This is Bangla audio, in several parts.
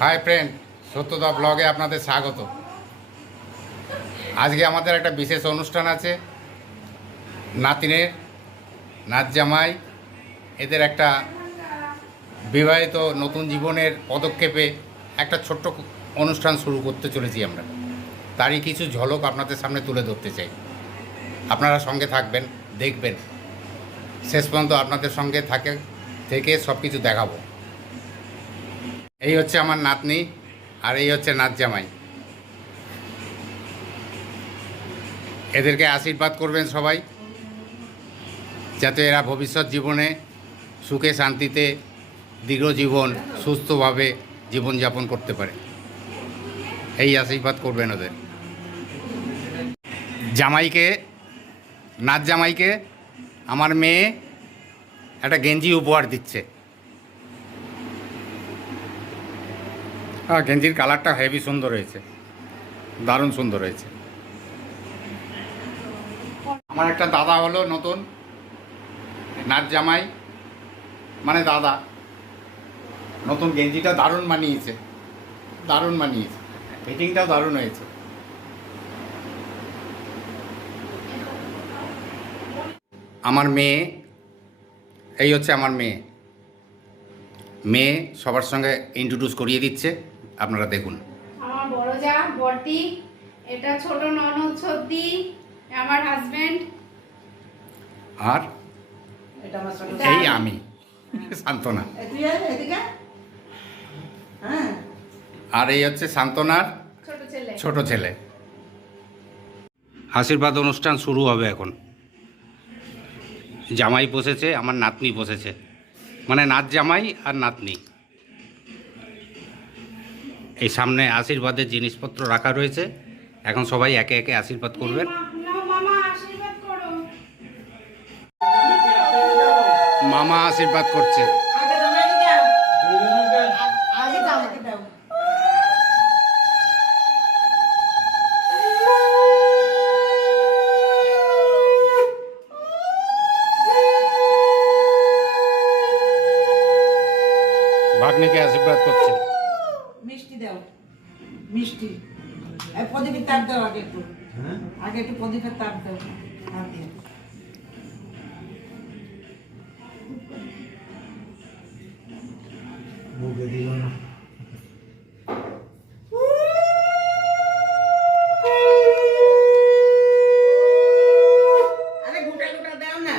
হাই ফ্রেন্ড সত্যদা ব্লগে আপনাদের স্বাগত। আজকে আমাদের একটা বিশেষ অনুষ্ঠান আছে। নাতিনের নাচ জামাই এদের একটা বিবাহিত নতুন জীবনের পদক্ষেপে একটা ছোট্ট অনুষ্ঠান শুরু করতে চলেছি আমরা। তারই কিছু ঝলক আপনাদের সামনে তুলে ধরতে চাই। আপনারা সঙ্গে থাকবেন, দেখবেন। শেষ পর্যন্ত আপনাদের সঙ্গে থাকে, থেকে সব কিছু দেখাবো। এই হচ্ছে আমার নাতনি আর এই হচ্ছে নাচ জামাই। এদেরকে আশীর্বাদ করবেন সবাই, যাতে এরা ভবিষ্যৎ জীবনে সুখে শান্তিতে দীর্ঘ জীবন সুস্থভাবে জীবনযাপন করতে পারে। এই আশীর্বাদ করবেন ওদের। জামাইকে নাচ জামাইকে আমার মেয়ে একটা গেঞ্জি উপহার দিচ্ছে। হ্যাঁ গেঞ্জির কালারটা হেভি সুন্দর হয়েছে। দারুণ সুন্দর হয়েছে। আমার একটা দাদা হলো নতুন নাচ জামাই মানে দাদা। নতুন গেঞ্জিটা দারুণ মানিয়েছে দারুণ মানিয়েছে। ফিটিংটাও দারুণ হয়েছে। আমার মেয়ে, এই হচ্ছে আমার মেয়ে। মেয়ে সবার সঙ্গে ইন্ট্রোডিউস করিয়ে দিচ্ছে। আপনারা দেখুন। আমার বড় যা এটা ছোট ননদ সর্দি আমার হাজবেন্ড আর এটা আমার ছোট এই আমি তুই এদিকে। হ্যাঁ। আর এই হচ্ছে সান্ত্বনার ছোট ছেলে। ছোট ছেলে। আশীর্বাদ অনুষ্ঠান শুরু হবে এখন। জামাই বসেছে আমার নাতনি বসেছে। মানে নাচ জামাই আর নাতনি। এই সামনে আশীর্বাদের জিনিসপত্র রাখা রয়েছে। এখন সবাই একে একে আশীর্বাদ করবেন। মামা আশীর্বাদ করছে। ভাগ্নিকে আশীর্বাদ করছে। প্রদীপের তার দাও আগে একটু। আগে একটু প্রদীপের তার দাও। হাত দিয়ে। মুখে দিল না। আরে গোটা গোটা দাও না।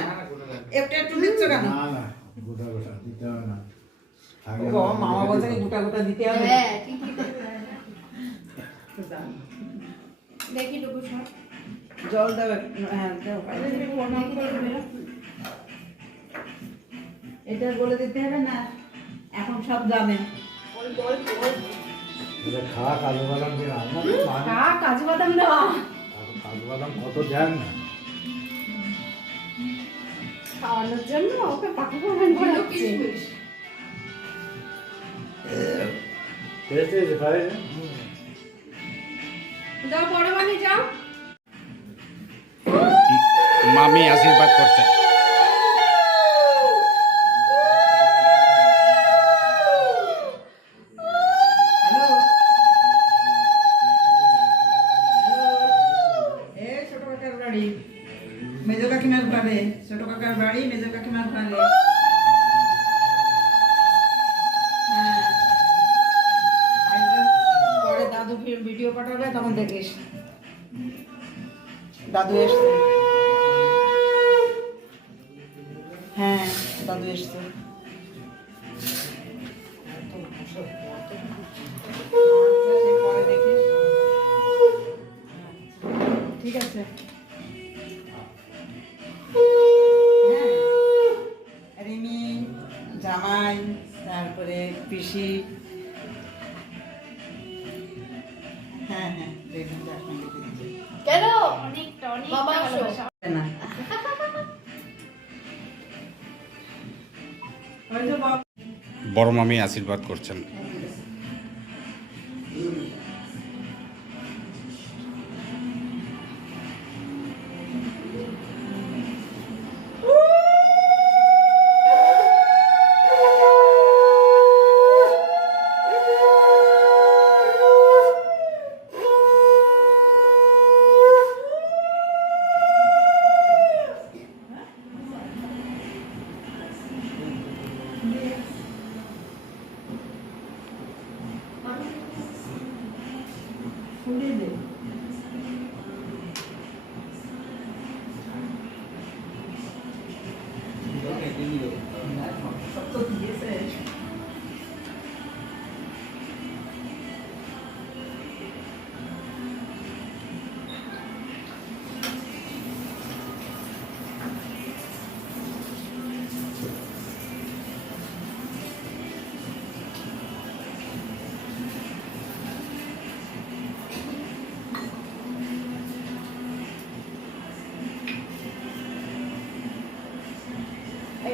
একটু একটু নিচ্ছ কেন? না না গোটা গোটা দিতে হবে না। মামা বলছে গোটা গোটা দিতে হবে? হ্যাঁ। দেখি টুকু সব। জল দাও হ্যাঁ দাও। এটা বলে দিতে হবে না এখন সব জানে। অল্প অল্প অল্প এটা খাওয়া কাজু বাদাম দিয়ে রান্না তো খা কাজু বাদাম না কাজু বাদাম কত দেন? না খাওয়ানোর জন্য ওকে পাখি পালন করাচ্ছে যাও বড় মামি যাও। মামি আশীর্বাদ করছে। ছোট কাকার বাড়ি। মেজ কাকিমার ঘরে ছোট কাকার বাড়ি মেজ কাকিমার দাদু এসছে। হ্যাঁ দাদু এসছে। ঠিক আছে। হ্যাঁ রিমি, জামাই, তারপরে পিসি। হ্যাঁ হ্যাঁ দেখুন কেন? অনেক না। বড় মামি আশীর্বাদ করছেন।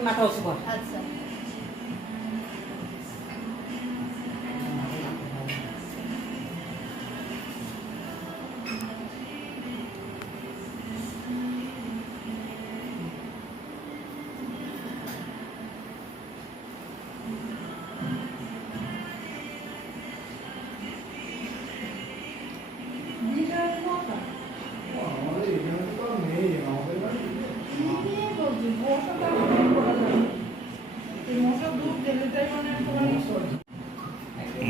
মাথা উঁচু কর আচ্ছা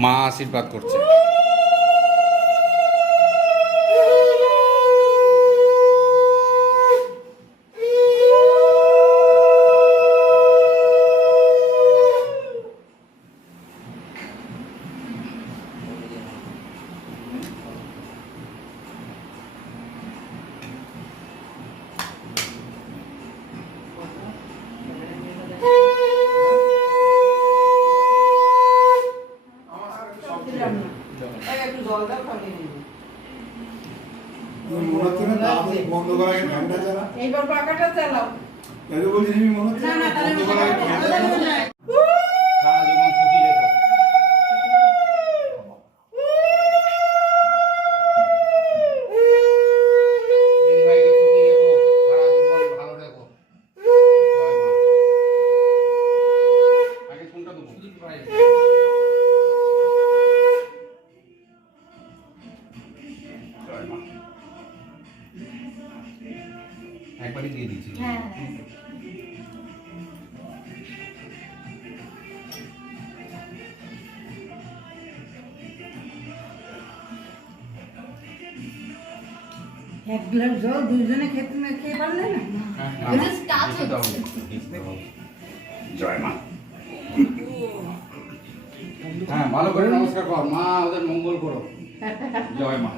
মা আশীর্বাদ করছে। পাকাটা চালাও। বলছি মনে হচ্ছে এক গ্লাস জল দুইজনে খেতে না খেয়ে পারলে না? ওই যে starch কিছু দাও। হচ্ছে। জয় মা। হ্যাঁ ভালো করে নমস্কার কর। মা ওদের মঙ্গল করো। জয় মা।